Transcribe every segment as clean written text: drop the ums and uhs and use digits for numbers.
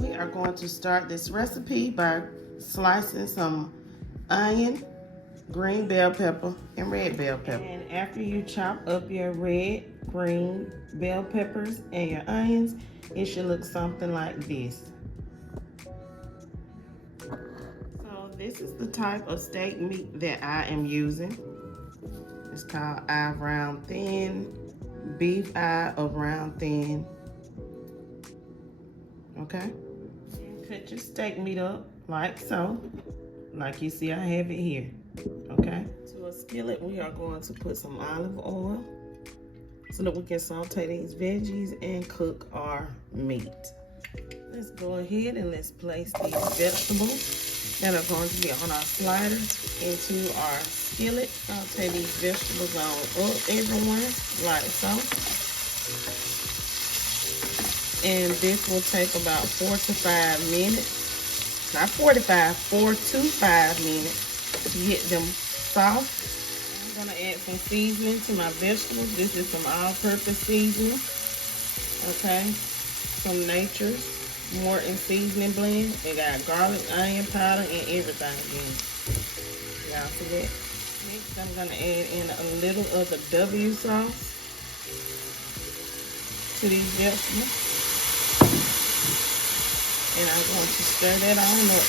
We are going to start this recipe by slicing some onion, green bell pepper, and red bell pepper. And after you chop up your red, green bell peppers and your onions, it should look something like this. So this is the type of steak meat that I am using. It's called eye of round thin, beef eye of round thin. Okay? And cut your steak meat up like so. Like you see, I have it here. Okay? To a skillet, we are going to put some olive oil so that we can saute these veggies and cook our meat. Let's go ahead and let's place these vegetables that are going to be on our sliders into our skillet. Saute these vegetables on up, everyone, like so. And this will take about 4 to 5 minutes. Not 45, 4 to 5 minutes to get them soft. I'm gonna add some seasoning to my vegetables. This is some all-purpose seasoning. Okay, some Nature's Morton seasoning blend. It got garlic, onion powder, and everything in it. Y'all see that? Next, I'm gonna add in a little of the W sauce to these vegetables. And I'm going to stir that on up.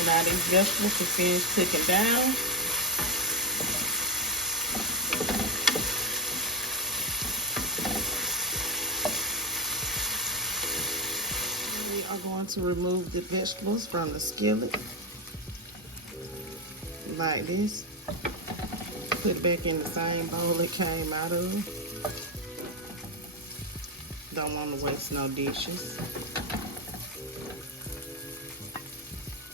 Allow these vegetables to finish cooking down. We are going to remove the vegetables from the skillet like this. Put it back in the same bowl it came out of. Don't want to waste no dishes.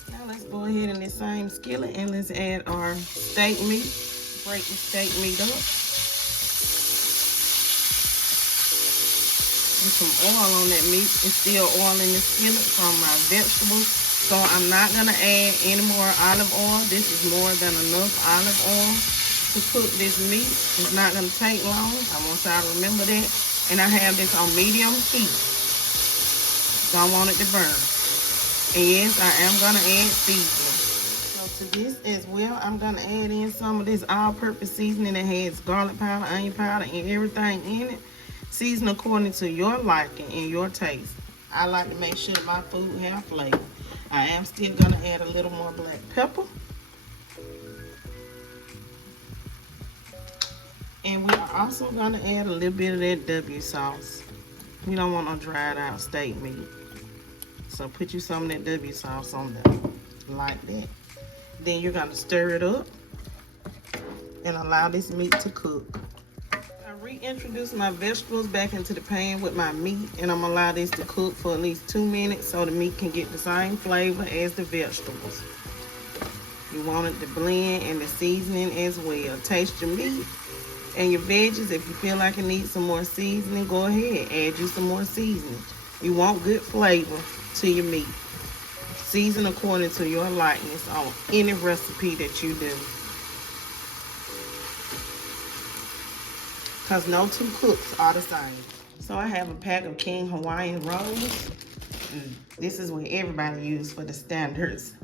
Now let's go ahead in this same skillet and let's add our steak meat. Break the steak meat up. With some oil on that meat. It's still oil in the skillet from my vegetables. So I'm not going to add any more olive oil. This is more than enough olive oil to cook this meat. It's not going to take long. I want y'all to remember that. And I have this on medium heat. Don't want it to burn. And yes, I am going to add seasoning. So to this as well, I'm going to add in some of this all-purpose seasoning that has garlic powder, onion powder, and everything in it. Season according to your liking and your taste. I like to make sure my food has flavor. I am still going to add a little more black pepper. And we are also going to add a little bit of that W sauce. You don't want no dried out steak meat. So put you some of that W sauce on there, like that. Then you're going to stir it up and allow this meat to cook. I reintroduced my vegetables back into the pan with my meat, and I'm going to allow this to cook for at least 2 minutes so the meat can get the same flavor as the vegetables. You want it to blend and the seasoning as well. Taste your meat and your veggies. If you feel like it needs some more seasoning, go ahead, add you some more seasoning. You want good flavor to your meat. Season according to your likeness on any recipe that you do. Because no two cooks are the same. So I have a pack of King Hawaiian rolls. This is what everybody uses for the standards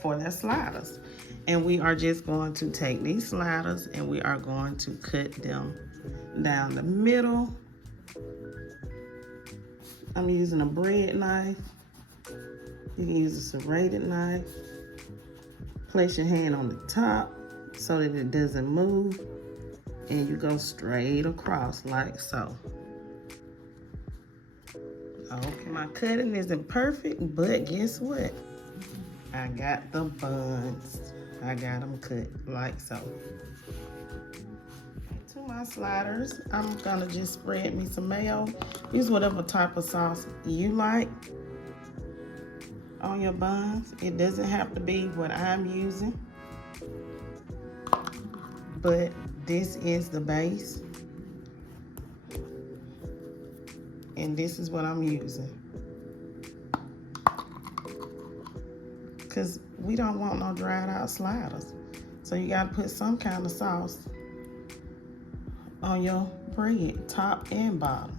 for their sliders. And we are just going to take these sliders and we are going to cut them down the middle. I'm using a bread knife. You can use a serrated knife. Place your hand on the top so that it doesn't move. And you go straight across like so. Okay, my cutting isn't perfect, but guess what? I got the buns. I got them cut like so. To my sliders, I'm gonna just spread me some mayo. Use whatever type of sauce you like on your buns. It doesn't have to be what I'm using, but this is the base. And this is what I'm using. Because we don't want no dried out sliders. So you gotta put some kind of sauce on your bread, top and bottom.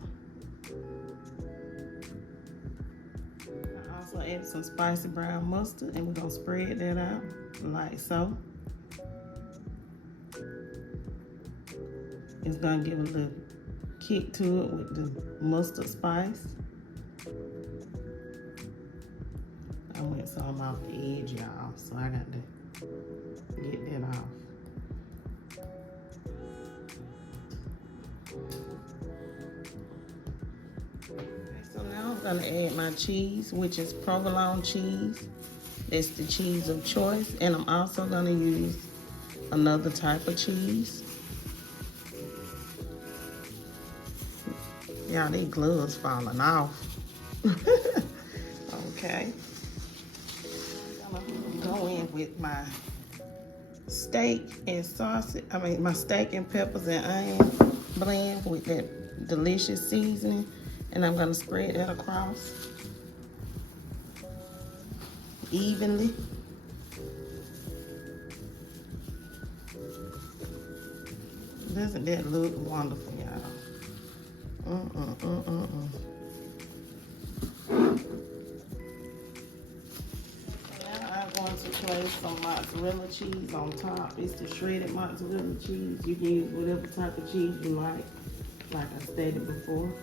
Also add some spicy brown mustard, and we're gonna spread that out like so. It's gonna give a little kick to it with the mustard spice. I went some off the edge, y'all, so I got to get that off. So now I'm gonna add my cheese, which is provolone cheese. That's the cheese of choice. And I'm also gonna use another type of cheese. Y'all, these gloves falling off. Okay. I'm gonna go in with my steak and sausage. My steak and peppers and onion blend with that delicious seasoning. And I'm gonna spread that across evenly. Doesn't that look wonderful, y'all? Now I'm going to place some mozzarella cheese on top. It's the shredded mozzarella cheese. You can use whatever type of cheese you like I stated before.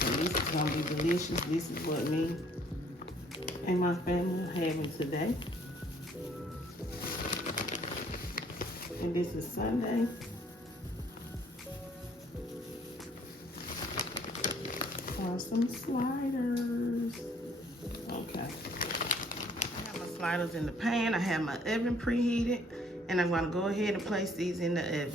So this is gonna be delicious. This is what me and my family are having today. And this is Sunday. Some sliders. Okay. I have my sliders in the pan. I have my oven preheated, and I'm going to go ahead and place these in the oven.